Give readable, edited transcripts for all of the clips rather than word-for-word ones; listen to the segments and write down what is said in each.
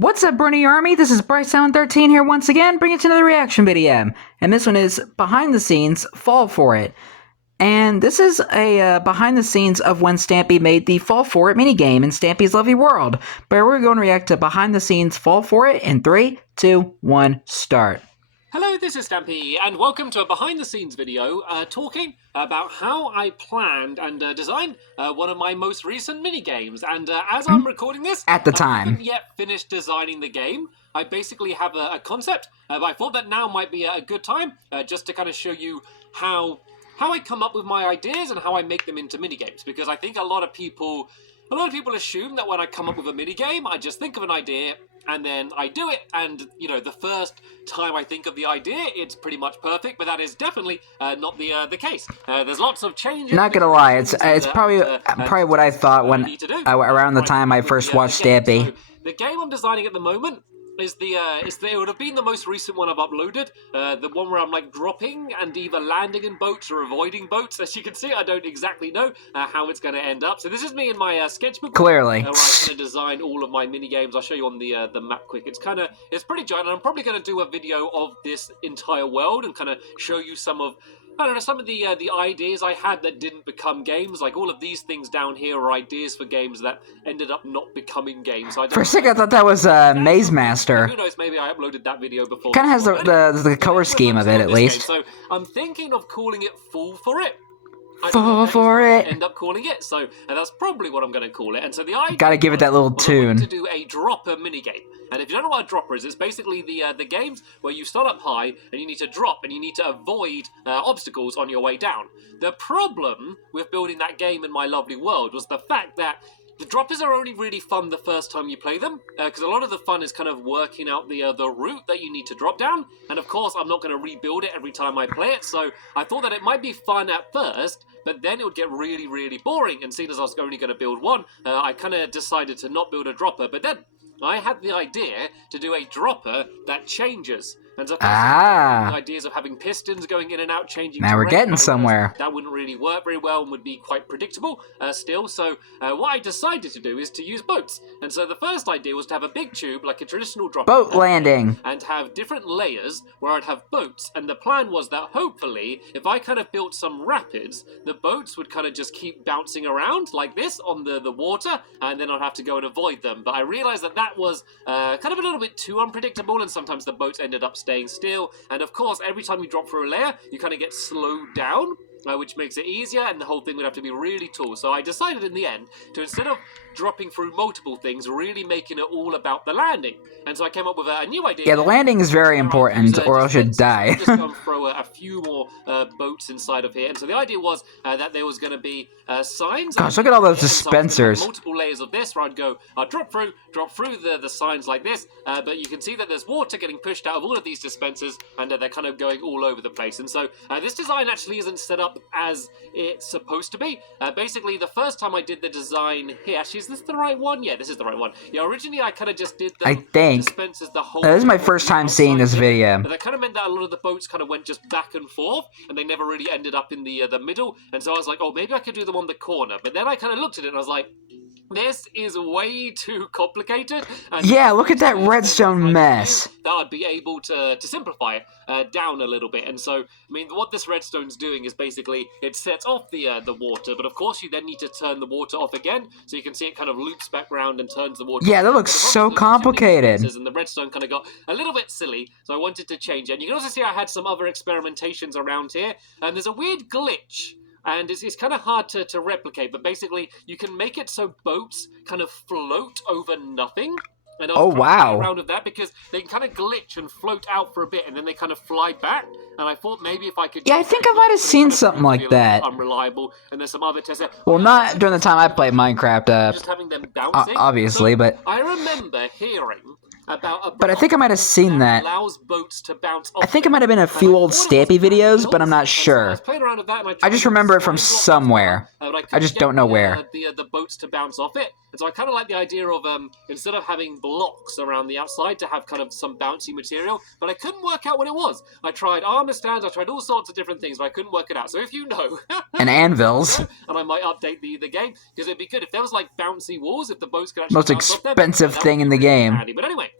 What's up, Brony Army? This is BryceAllen13 here once again, bringing you another reaction video. And this one is behind the scenes, Fall For It. And this is a behind the scenes of when Stampy made the Fall For It minigame in Stampy's Lovely World. But we're going to react to behind the scenes Fall For It in 3, 2, 1, start. Hello, this is Stampy, and welcome to a behind-the-scenes video talking about how I planned and designed one of my most recent mini-games. And as I'm recording this, At the time, I haven't yet finished designing the game. I basically have a concept, but I thought that now might be a good time just to kind of show you how I come up with my ideas and how I make them into mini-games. Because I think a lot of people assume that when I come up with a mini-game, I just think of an idea and then I do it, and, you know, the first time I think of the idea, it's pretty much perfect, but that is definitely not the case. There's lots of changes. Not gonna lie, it's probably what I thought when around the time I first watched Stampy. So the game I'm designing at the moment is it would have been the most recent one I've uploaded, the one where I'm like dropping and either landing in boats or avoiding boats. As you can see, I don't exactly know how it's going to end up. So this is me in my sketchbook. Clearly, where I'm going to design all of my mini games. I'll show you on the map quick. It's pretty giant, and I'm probably going to do a video of this entire world and kind of show you some of, I don't know, some of the ideas I had that didn't become games. Like all of these things down here are ideas for games that ended up not becoming games. For a second, I thought that was Maze Master. Who knows? Maybe I uploaded that video before. Kind of has the color scheme of it, at least. So I'm thinking of calling it Fall For It. Fall For It. End up calling it, so that's probably what I'm going to call it. And so the idea, gotta give it that little tune. To do a dropper minigame. And if you don't know what a dropper is, it's basically the games where you start up high and you need to drop and you need to avoid obstacles on your way down. The problem with building that game in my lovely world was the fact that the droppers are only really fun the first time you play them, because a lot of the fun is kind of working out the route that you need to drop down, and of course I'm not going to rebuild it every time I play it, so I thought that it might be fun at first, but then it would get really, really boring, and seeing as I was only going to build one, I kind of decided to not build a dropper, but then I had the idea to do a dropper that changes. And so the ideas of having pistons going in and out, changing. Now we're getting somewhere. That wouldn't really work very well and would be quite predictable still. So what I decided to do is to use boats. And so the first idea was to have a big tube, like a traditional dropper. Boat landing. And have different layers where I'd have boats. And the plan was that hopefully, if I kind of built some rapids, the boats would kind of just keep bouncing around like this on the water. And then I'd have to go and avoid them. But I realized that that was kind of a little bit too unpredictable. And sometimes the boats ended up staying still, and of course every time you drop through a layer you kind of get slowed down, which makes it easier, and the whole thing would have to be really tall. So I decided in the end to, instead of dropping through multiple things, really making it all about the landing. And so I came up with a new idea. Yeah, the landing is very important, or else you'd die. Just going to throw a few more boats inside of here. And so the idea was that there was going to be signs. Gosh, look at all those dispensers. So multiple layers of this, where I'd drop through the signs like this. But you can see that there's water getting pushed out of all of these dispensers, and they're kind of going all over the place. And so this design actually isn't set up as it's supposed to be. Basically, the first time I did the design here, actually, is this the right one? Yeah, this is the right one. Yeah, originally I kind of just did the dispensers the whole this is my first time seeing this video. But that kind of meant that a lot of the boats kind of went just back and forth, and they never really ended up in the middle. And so I was like, oh, maybe I could do them on the corner. But then I kind of looked at it and I was like, this is way too complicated. And yeah, look at that redstone mess. That I'd be able to simplify it down a little bit. And so, I mean, what this redstone's doing is basically it sets off the water, but of course you then need to turn the water off again, so you can see it kind of loops back around and turns the water. Yeah, that looks so complicated. And the redstone kind of got a little bit silly, so I wanted to change it. And you can also see I had some other experimentations around here, and there's a weird glitch. And it's kind of hard to replicate, but basically you can make it so boats kind of float over nothing. And I was wow! Around with that because they can kind of glitch and float out for a bit, and then they kind of fly back. And I thought maybe if I could, yeah, I think I might have seen something like that. Unreliable, and there's some other tests. Well, not during the time I played Minecraft. Just having them bouncing. Obviously, so but I remember hearing about a But I think I might have seen that. allows boats to bounce off. I think it might have been a few old Stampy videos, but I'm not sure. I was playing around with that, and I just remember it from somewhere. I just don't know where. The boats to bounce off it. And so I kind of like the idea of instead of having blocks around the outside to have kind of some bouncy material, but I couldn't work out what it was. I tried armor stands, I tried all sorts of different things, but I couldn't work it out. So if you know, and anvils, and I might update the game because it'd be good if there was like bouncy walls, if the boats could actually most bounce off them, expensive thing in the game. handy. But anyway.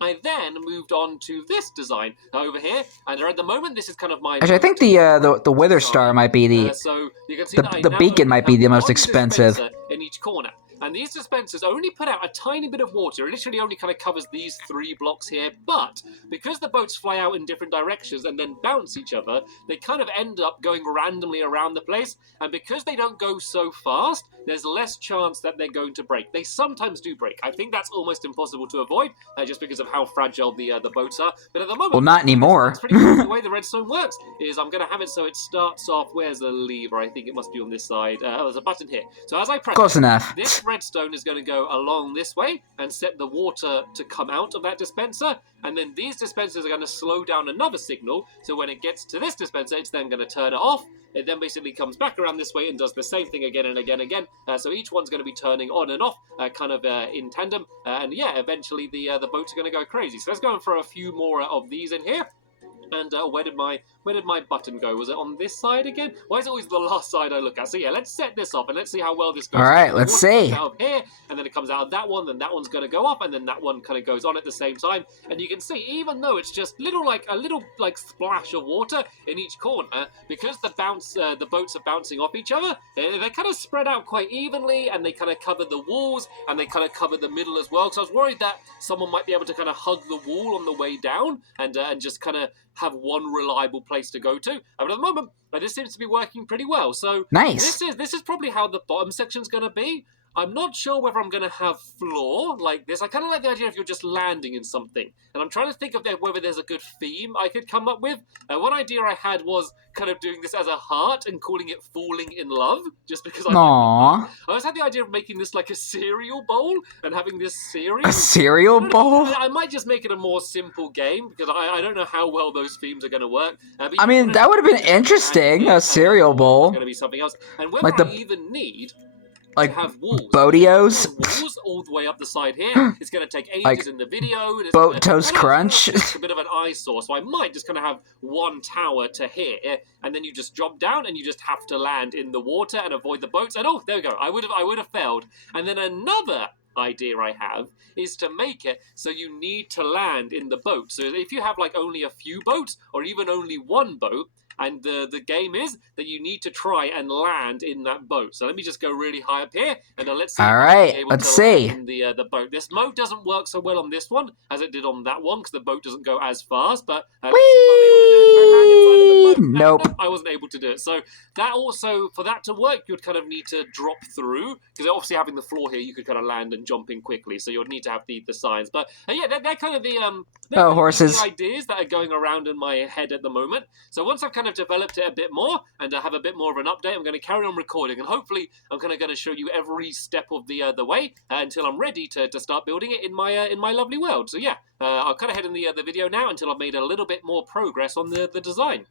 I then moved on to this design over here, and at the moment this is kind of my... Actually, I think the Wither Star might be the... so you can see the beacon might be the most expensive. In each corner. And these dispensers only put out a tiny bit of water. It literally only kind of covers these 3 blocks here. But because the boats fly out in different directions and then bounce each other, they kind of end up going randomly around the place. And because they don't go so fast, there's less chance that they're going to break. They sometimes do break. I think that's almost impossible to avoid, just because of how fragile the boats are. But at the moment, well, not anymore. It's pretty cool. The way the redstone works is I'm going to have it so it starts off. Where's the lever? I think it must be on this side. Oh, there's a button here. So as I press close enough. This redstone is going to go along this way and set the water to come out of that dispenser, and then these dispensers are going to slow down another signal, so when it gets to this dispenser it's then going to turn it off. It then basically comes back around this way and does the same thing again and again and again, so each one's going to be turning on and off kind of in tandem, and yeah, eventually the boats are going to go crazy. So let's go for a few more of these in here. And where did my button go? Was it on this side again? Why is it always the last side I look at? So yeah, let's set this off and let's see how well this goes. All right, let's see. Out of here, and then it comes out of that one, then that one's going to go off, and then that one kind of goes on at the same time. And you can see, even though it's just a little splash of water in each corner, because the boats are bouncing off each other, they kind of spread out quite evenly, and they kind of cover the walls, and they kind of cover the middle as well. So I was worried that someone might be able to kind of hug the wall on the way down, and just kind of have one reliable place to go to. But at the moment, this seems to be working pretty well. So nice. This is probably how the bottom section's going to be. I'm not sure whether I'm going to have floor like this. I kind of like the idea if you're just landing in something. And I'm trying to think of whether there's a good theme I could come up with. One idea I had was kind of doing this as a heart and calling it Falling in Love, just because I always had the idea of making this like a cereal bowl and having this cereal. A cereal bowl? I might just make it a more simple game because I don't know how well those themes are going to work. I mean, that would have been interesting, a cereal bowl. It's going to be something else. And whether I even need... like have walls. Botios? Walls all the way up the side here. It's going to take ages like in the video. Boat Toast Crunch? It's a bit of an eyesore, so I might just kind of have one tower to here, and then you just drop down and you just have to land in the water and avoid the boats. And oh, there we go. I would have failed. And then another idea I have is to make it so you need to land in the boat. So if you have like only a few boats or even only one boat, and the game is that you need to try and land in that boat. So let me just go really high up here, and let's see. All right, let's see. In the boat. This mode doesn't work so well on this one as it did on that one because the boat doesn't go as fast. But let's see if I'm able to do it. Can I land inside of the boat? Nope. No, I wasn't able to do it. So that also, for that to work, you'd kind of need to drop through because obviously having the floor here, you could kind of land and jump in quickly. So you'd need to have the signs. But yeah, they're kind of the horses. The ideas that are going around in my head at the moment. So once I've kind of developed it a bit more and have a bit more of an update, I'm going to carry on recording, and hopefully I'm kind of going to show you every step of the way until I'm ready to start building it in my lovely world. So yeah, I'll kind of head in the video now until I've made a little bit more progress on the design.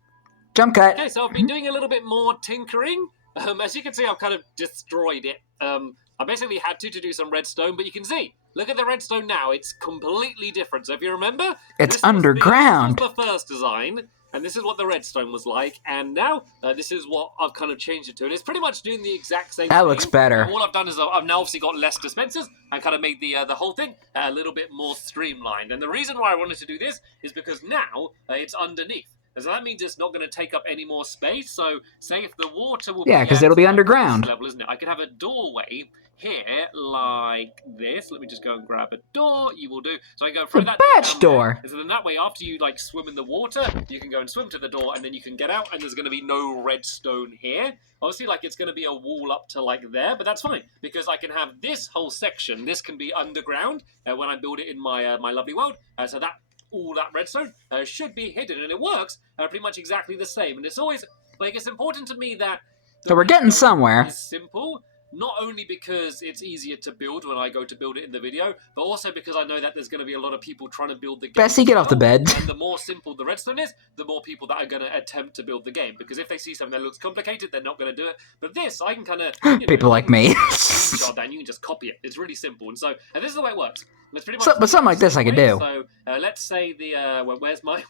Jump cut. Okay, so I've been doing a little bit more tinkering. As you can see, I've kind of destroyed it. I basically had to do some redstone, but you can see, look at the redstone now. It's completely different. So if you remember, it's underground. This was the first design, and this is what the redstone was like. And now, this is what I've kind of changed it to. And it's pretty much doing the exact same thing. That looks better. All I've done is I've now obviously got less dispensers and kind of made the whole thing a little bit more streamlined. And the reason why I wanted to do this is because now it's underneath. So that means it's not going to take up any more space. So say if the water will yeah, because it'll be underground. Level, isn't it? I could have a doorway here like this. Let me just go and grab a door. You will do. So I go through that batch door. And so then that way, after you like swim in the water, you can go and swim to the door, and then you can get out, and there's going to be no redstone here. Obviously, like it's going to be a wall up to like there, but that's fine because I can have this whole section. This can be underground when I build it in my my lovely world. So that. All that redstone should be hidden, and it works pretty much exactly the same. And it's always like it's important to me that so we're getting somewhere. Is simple not only because it's easier to build when I go to build it in the video, but also because I know that there's going to be a lot of people trying to build the game. Bessie, get off the bed. And the more simple the redstone is, the more people that are going to attempt to build the game. Because if they see something that looks complicated, they're not going to do it. But this, I can kind of... People like me. And you can just copy it. It's really simple. And this is the way it works. It's pretty much but something like this I can do. So let's say where's my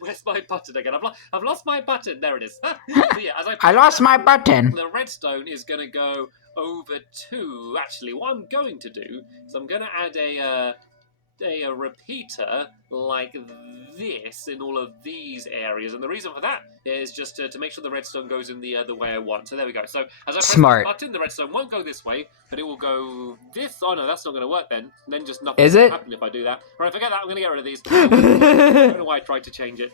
button again? I've lost my button. There it is. So, yeah, I lost my button. The redstone is going to go over to... Actually, what I'm going to do is I'm going to add a repeater like this in all of these areas, and the reason for that is just to make sure the redstone goes in the way I want. So there we go. So as I press the button, the redstone won't go this way, but it will go this. Oh no, that's not going to work then. And then just nothing will happen if I do that. Right, forget that. I'm going to get rid of these. I don't know why I tried to change it.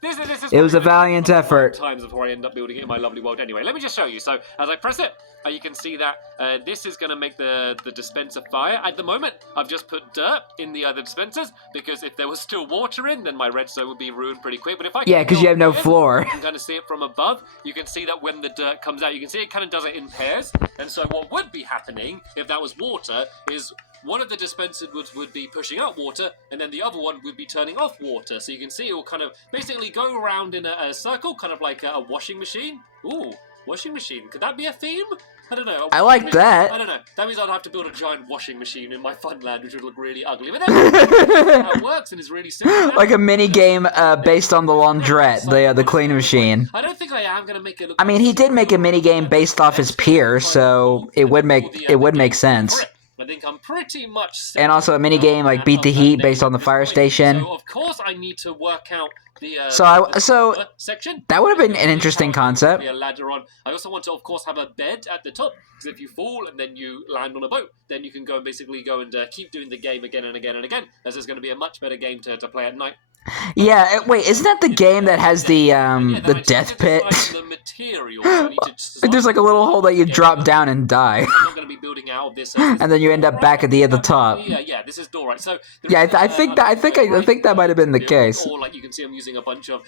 This is it was a valiant effort. Times before I end up building it in my lovely world. Anyway, let me just show you. So as I press it, you can see that this is going to make the dispenser fire. At the moment, I've just put dirt in the other dispensers because if there was still water in, then my redstone would be ruined pretty quick. But if I because you have no floor. You can kind of see it from above. You can see that when the dirt comes out, you can see it kind of does it in pairs. And so what would be happening if that was water is one of the dispensers would be pushing out water, and then the other one would be turning off water. So you can see it will kind of basically go around in a circle, kind of like a washing machine. Ooh, washing machine. Could that be a theme? I don't know. I like that. I don't know. That means I'd have to build a giant washing machine in my fun land, which would look really ugly. But then how it works and is really simple. Like a mini game based on the laundrette, the cleaning machine. I don't think I am gonna make it. I mean, he did make a mini game based off his pier, so it would make sense. I think I'm pretty much. And also a mini game like Beat the Heat based on the fire station. So of course I need to work out the section. That would have been an interesting concept. A ladder on. I also want to, of course, have a bed at the top because if you fall and then you land on a boat, then you can go and basically go and keep doing the game again and again and again, as there's going to be a much better game to play at night. Yeah, wait, isn't that the game that has the death pit? The material. There's like a little hole that you drop down and die. I'm not going to be building out of this. And then you end up back at the top. Yeah, this is door, right? So yeah, I think that might have been the case. Or like you can see, I'm using a bunch of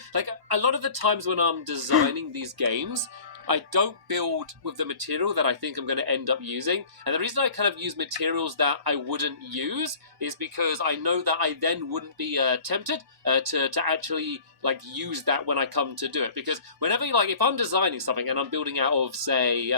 a lot of the times when I'm designing these games, I don't build with the material that I think I'm going to end up using. And the reason I kind of use materials that I wouldn't use is because I know that I then wouldn't be tempted to actually use that when I come to do it. Because whenever if I'm designing something and I'm building out of say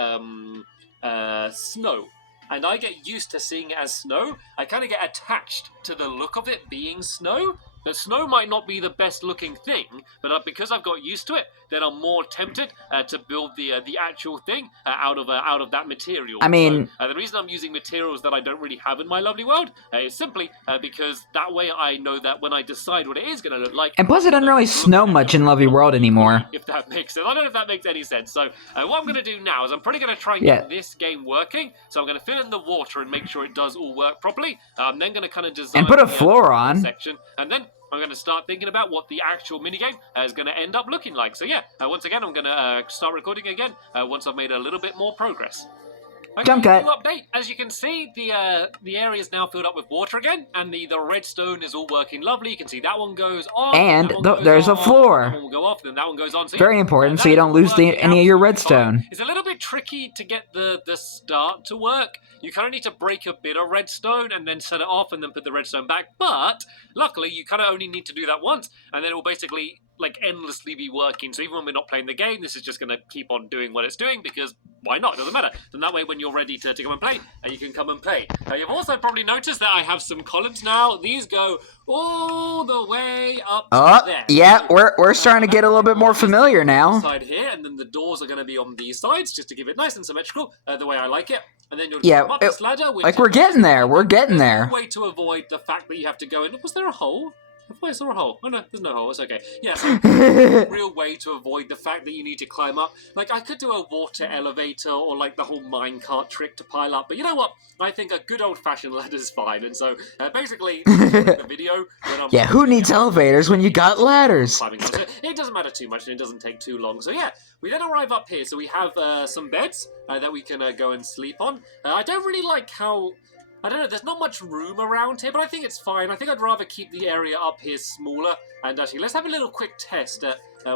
snow, and I get used to seeing it as snow, I kind of get attached to the look of it being snow. But snow might not be the best looking thing, but because I've got used to it, then I'm more tempted to build the actual thing out of that material. I mean, so, the reason I'm using materials that I don't really have in my lovely world is simply because that way I know that when I decide what it is going to look like. And plus, it doesn't really snow much in Lovely World anymore. If that makes sense, I don't know if that makes any sense. So what I'm going to do now is I'm probably going to try and get this game working. So I'm going to fill in the water and make sure it does all work properly. I'm then going to kind of design and put a floor on section, and then I'm going to start thinking about what the actual minigame is going to end up looking like. So yeah, once again, I'm going to start recording again once I've made a little bit more progress. Okay, jump cut. Update. As you can see, the area is now filled up with water again, and the redstone is all working lovely. You can see that one goes on, and there's a floor. That one will go off, then that one goes on. So very important, so you don't lose any of your redstone. It's a little bit tricky to get the start to work. You kind of need to break a bit of redstone and then set it off and then put the redstone back. But luckily, you kind of only need to do that once, and then it will basically endlessly be working. So even when we're not playing the game, this is just going to keep on doing what it's doing because why not? It doesn't matter. Then that way, when you're ready to come and play, you can come and play. You've also probably noticed that I have some columns now. These go all the way up to there. Yeah, we're starting to get a little bit more familiar now. Side here, and then the doors are going to be on these sides, just to give it nice and symmetrical, the way I like it. And then you'll come up this ladder. We're getting there. We're getting there. Way to avoid the fact that you have to go in. Was there a hole? I thought I saw a hole. Oh no, there's no hole. It's okay. Yeah, so real way to avoid the fact that you need to climb up. I could do a water elevator or the whole minecart trick to pile up, but you know what? I think a good old-fashioned ladder is fine. And so basically, the video. Yeah, who needs elevators when you got ladders? It doesn't matter too much, and it doesn't take too long. So yeah, we then arrive up here. So we have some beds that we can go and sleep on. I don't really like how I don't know, there's not much room around here, but I think it's fine. I think I'd rather keep the area up here smaller. And actually, let's have a little quick test.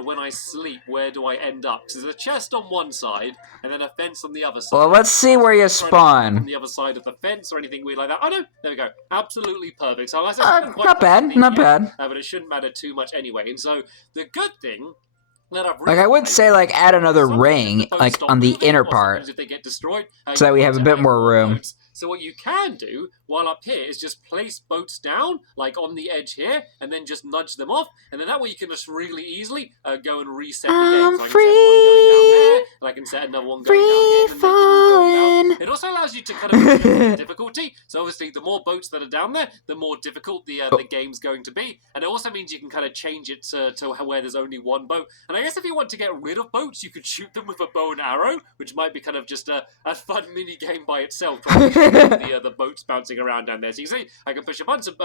When I sleep, where do I end up? Because there's a chest on one side, and then a fence on the other side. Well, let's see where you On spawn. the other side of the fence or anything weird like that. Oh no, there we go. Absolutely perfect. So Not bad, not bad. But it shouldn't matter too much anyway. And so the good thing that I've Like, I would say, like, add another ring, like, on the inner part, if they get destroyed, so that we have a bit more room. boats. So what you can do while up here is just place boats down, like on the edge here, and then just nudge them off, and then that way you can just really easily go and reset the game. So I can set one going down there, and I can set another one going down here, and then they can all go down. It also allows you to kind of adjust the difficulty. So obviously, the more boats that are down there, the more difficult the game's going to be, and it also means you can kind of change it to where there's only one boat. And I guess if you want to get rid of boats, you could shoot them with a bow and arrow, which might be kind of just a fun mini game by itself. The boats bouncing around down there. So you see, I can push a bunch of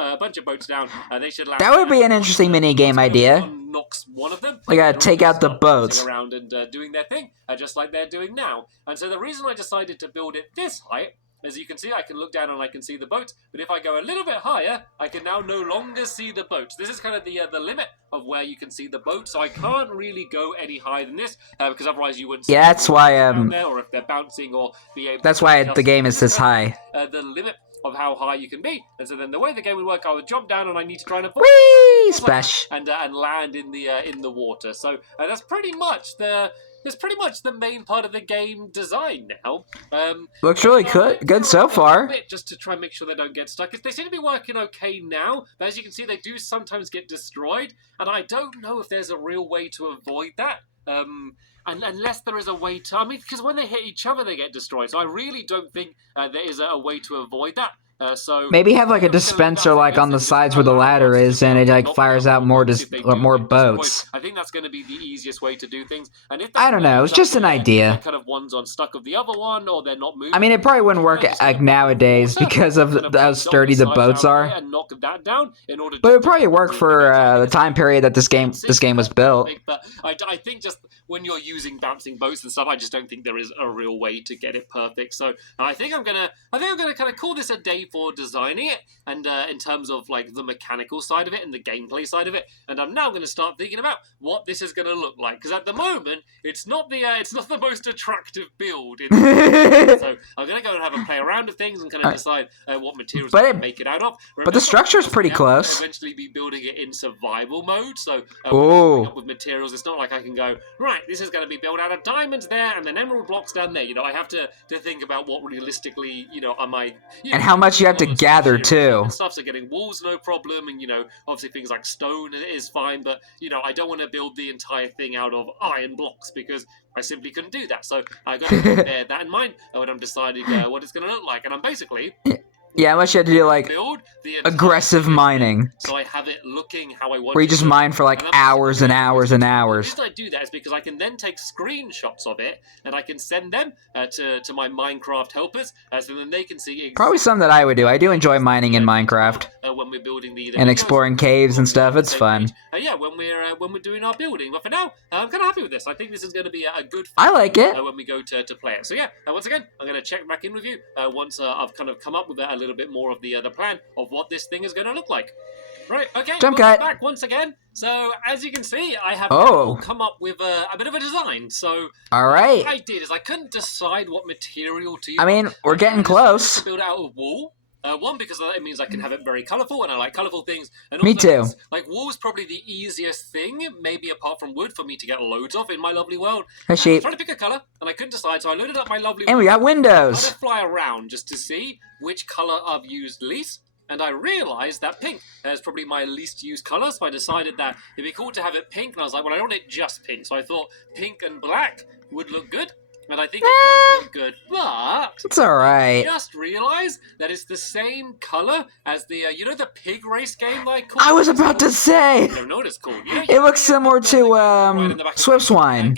boats down. They should land. That would be an interesting mini game idea. Knocks one of them. Like, take out the boats around and doing their thing, just like they're doing now. And so the reason I decided to build it this height, as you can see, I can look down and I can see the boats. But if I go a little bit higher, I can now no longer see the boats. This is kind of the limit of where you can see the boat. So I can't really go any higher than this because otherwise you wouldn't see that's why down there, or if they're bouncing or be able. That's why the game is this high. The limit of how high you can be. And so then the way the game would work, I would jump down and I need to try and avoid Whee! Splash. and land in the water. So that's pretty much the main part of the game design now. Looks really good so far. Just to try and make sure they don't get stuck. They seem to be working okay now, but as you can see, they do sometimes get destroyed, and I don't know if there's a real way to avoid that. And unless there is a way to, I mean, because when they hit each other, they get destroyed. So I really don't think there is a way to avoid that. So maybe have like a dispenser like on the sides where the ladder is, and it like fires out more boats. I think that's going to be the easiest way to do things. And if I don't know, it's just an idea. Kind of one's on stuck of the other one, or they're not moving. I mean, it probably wouldn't work like nowadays because of how sturdy the boats are. And knock that down in order. But it would probably work for the time period that this game was built. But I think just when you're using bouncing boats and stuff, I just don't think there is a real way to get it perfect. So I think I'm gonna kind of call this a day for designing it, and in terms of like the mechanical side of it and the gameplay side of it. And I'm now going to start thinking about what this is going to look like, because at the moment it's not the most attractive build. So I'm going to go and have a play around with things and kind of decide what materials I can make it out of. But the structure's pretty close. I'll eventually be building it in survival mode, so up with materials. It's not like I can go, right, this is going to be built out of diamonds there and then emerald blocks down there. I have to think about what realistically, are my and how much you have to gather too. And stuff, so getting walls no problem, and obviously things like stone is fine, but I don't want to build the entire thing out of iron blocks because I simply couldn't do that. So I got to bear that in mind when I'm deciding what it's going to look like, and I'm basically. Yeah, unless you had to do like aggressive mining. So I have it looking how I want. Where you just mine for like hours and hours and hours. The reason I do that is because I can then take screenshots of it and I can send them to my Minecraft helpers, so then they can see. Probably something that I would do. I do enjoy mining in Minecraft. When we're building and exploring caves and stuff, it's fun. Yeah, when we're doing our building. But for now, I'm kind of happy with this. I think this is going to be a good. I like it. When we go to play it. So yeah, once again, I'm going to check back in with you once I've kind of come up with a little bit more of the plan of what this thing is going to look like. Right, okay, jump cut. Back once again. So, as you can see, I have come up with a bit of a design. So, alright. What I did is I couldn't decide what material to use. I mean, we're getting close. To build out of wool. One, because it means I can have it very colourful, and I like colourful things. And me too. Like, wool's probably the easiest thing, maybe apart from wood, for me to get loads of in my lovely world. Hey, sheep. I was trying to pick a colour, and I couldn't decide, so I loaded up my lovely and we got windows. I had to fly around just to see which colour I've used least. And I realised that pink is probably my least used colour, so I decided that it'd be cool to have it pink, and I was like, well, I don't want it just pink, so I thought pink and black would look good, and I think it does look good, but... It's alright. I just realised that it's the same colour as the, the pig race game like called? I was about to say! I don't know what it's called. It looks similar to, Swift Swine.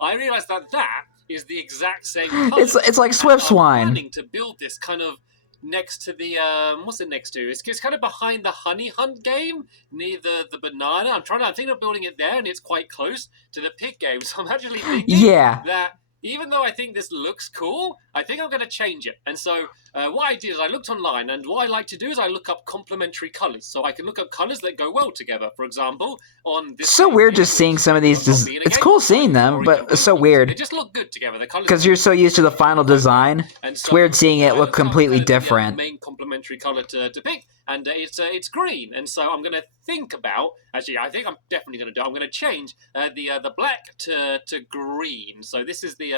I realised that is the exact same colour. It's like Swift Swine. I'm planning to build this kind of next to the what's it next to? It's kind of behind the honey hunt game near the banana. I'm thinking of building it there, and it's quite close to the pig game. So I'm actually thinking that even though I think this looks cool, I think I'm going to change it. And so what I did is I looked online, and what I like to do is I look up complementary colors. So I can look up colors that go well together. For example, on this... So weird just seeing some of these. It's cool seeing them, but it's so weird. They just look good together. Because you're so used to the final design. It's weird seeing it look completely different. The main complementary color to pick, and it's green. And so I'm going to think about... Actually, I think I'm definitely going to do... I'm going to change the black to green. So this is the...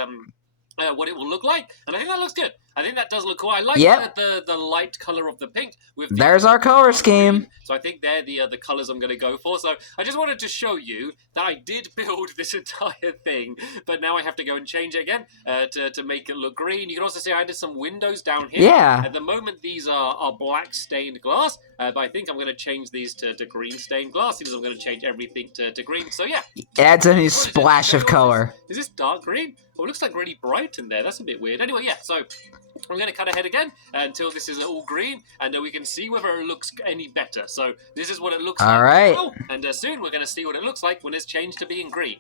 what it will look like, and I think that looks good. I think that does look cool. I like the light color of the pink. With There's our color scheme. Green. So I think they're the colors I'm going to go for. So I just wanted to show you that I did build this entire thing, but now I have to go and change it again to make it look green. You can also see I added some windows down here. Yeah. At the moment, these are black stained glass, but I think I'm going to change these to green stained glass because I'm going to change everything to green. So yeah. It adds a new splash of color. Is this dark green? Oh, it looks like really bright in there. That's a bit weird. Anyway, yeah, so I'm going to cut ahead again until this is all green, and we can see whether it looks any better. So this is what it looks like. All right. Now, and soon we're going to see what it looks like when it's changed to being green.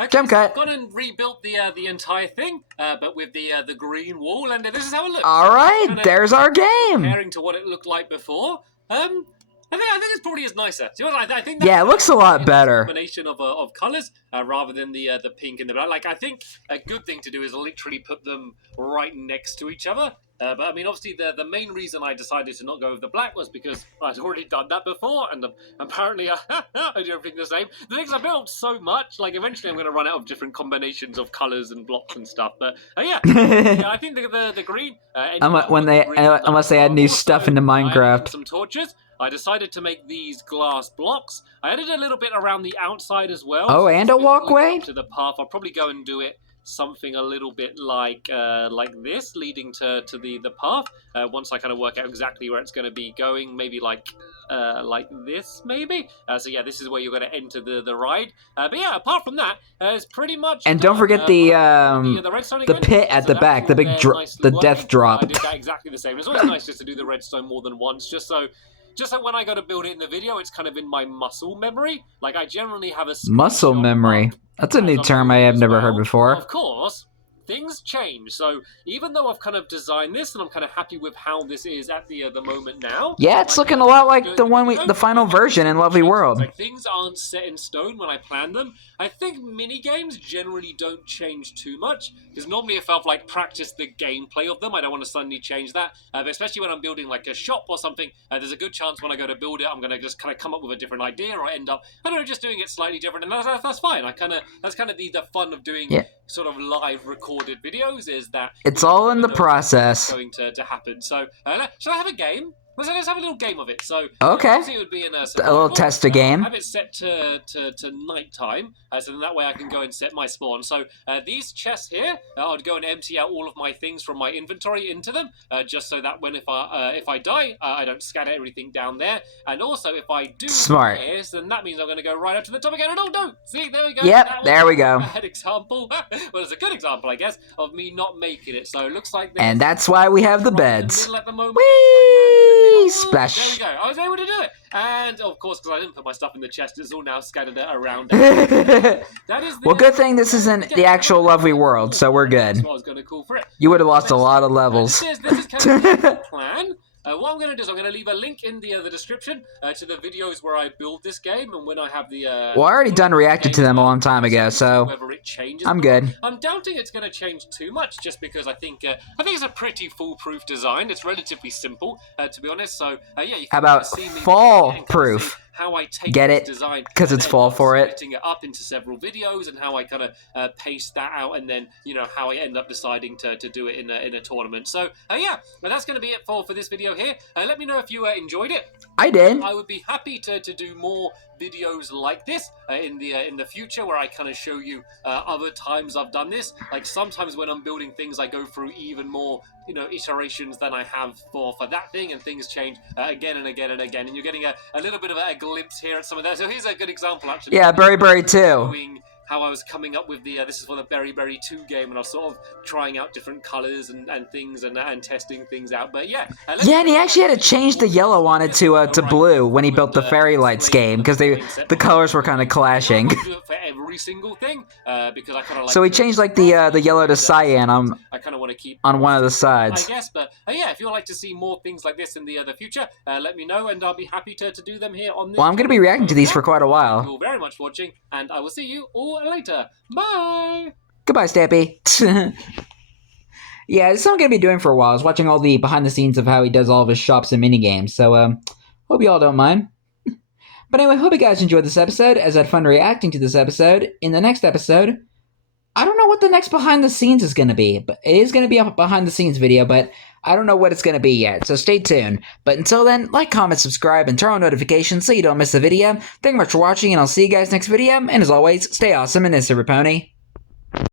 Okay, Jump so cut. I've gone and rebuilt the entire thing, but with the green wall, and this is how it looks. All right, there's our game. Comparing to what it looked like before, I think it's probably as nicer. Do you know what I think? Yeah, it looks a lot better. Combination of colors rather than the pink and the black. Like I think a good thing to do is literally put them right next to each other. But I mean, obviously, the main reason I decided to not go with the black was because I'd already done that before, and apparently I do everything the same. The things I built so much, like eventually I'm going to run out of different combinations of colors and blocks and stuff. But yeah, I think the green. Unless they add new stuff into Minecraft. Some torches. I decided to make these glass blocks. I added a little bit around the outside as well. Oh, and a walkway? To the path. I'll probably go and do it something a little bit like this, leading to the path. Once I kind of work out exactly where it's going to be going, maybe like this, maybe. So yeah, this is where you're going to enter the ride. But yeah, apart from that, it's pretty much. And don't forget the pit at the back, the death drop. I did that exactly the same. It's always nice just to do the redstone more than once, just so when I go to build it in the video, it's kind of in my muscle memory. Like, I generally have a... Muscle memory. That's a new term I have never heard before. Of course, things change. So, even though I've kind of designed this, and I'm kind of happy with how this is at the moment now... Yeah, it's looking a lot like the final version in Lovely World. Like, things aren't set in stone when I plan them. I think mini-games generally don't change too much, because normally if I've, like, practiced the gameplay of them, I don't want to suddenly change that. But especially when I'm building, like, a shop or something, there's a good chance when I go to build it, I'm going to just kind of come up with a different idea, or end up, I don't know, just doing it slightly different, and that's fine. That's kind of the fun of doing sort of live recorded videos, is that... It's all in the process. ...going to happen. So, shall I have a game? Let's have a little game of it. So, okay. It would be in a little tester game. Have it set to night time, so then that way I can go and set my spawn. So these chests here, I'd go and empty out all of my things from my inventory into them, just so that if I die, I don't scatter everything down there. And also, if I do this, then that means I'm going to go right up to the top again. And oh no! See, there we go. Yep, there we go. A bad example. Well, it's a good example, I guess, of me not making it. So it looks like. And that's why we have the beds. At the moment. Whee! Splash. There we go. I was able to do it. And, of course, because I didn't put my stuff in the chest, it's all now scattered around. Well, good thing this isn't the actual Lovely World, so we're good. That's what I was going to call for it. You would have lost a lot of levels. This is kind of the plan. What I'm going to do is I'm going to leave a link in the description to the videos where I build this game, and when I have the... well, I already done reacted to them a long time ago, so I'm good. I'm doubting it's going to change too much, just because I think it's a pretty foolproof design. It's relatively simple, to be honest. So yeah, you can how about see me fall-proof? How I take Get it? Design because it's fall for it. Splitting it up into several videos, and how I kind of paste that out, and then how I end up deciding to do it in a tournament. So yeah, well, that's going to be it for this video here. Let me know if you enjoyed it. I did. I would be happy to do more videos like this in the future, where I kind of show you other times I've done this. Like sometimes when I'm building things, I go through even more iterations than I have for that thing, and things change again and again and again, and you're getting a little bit of a glimpse here at some of that. So here's a good example, actually. Yeah, Berry 2. How I was coming up with this is for the Berry 2 game, and I was sort of trying out different colors and things and testing things out. But yeah, and he actually had to change the yellow on it to blue when he built the Fairy Lights game, because the colors were kind of clashing. For every single thing because I kind of like. So he changed like the yellow to cyan I kind of want to keep on one of the I sides. guess, but yeah, if you'd like to see more things like this in the future, let me know, and I'll be happy to do them here on this. Well, I'm going to be reacting to these for quite a while. Thank you all very much for watching, and I will see you all later. Bye! Goodbye, Stampy. Yeah, this is what I'm going to be doing for a while, is watching all the behind the scenes of how he does all of his shops and minigames, so hope you all don't mind. But anyway, hope you guys enjoyed this episode, as I had fun reacting to this episode. In the next episode, I don't know what the next behind the scenes is going to be, but it is going to be a behind the scenes video, but I don't know what it's going to be yet, so stay tuned. But until then, like, comment, subscribe, and turn on notifications so you don't miss a video. Thank you much for watching, and I'll see you guys next video, and as always, stay awesome and Pony.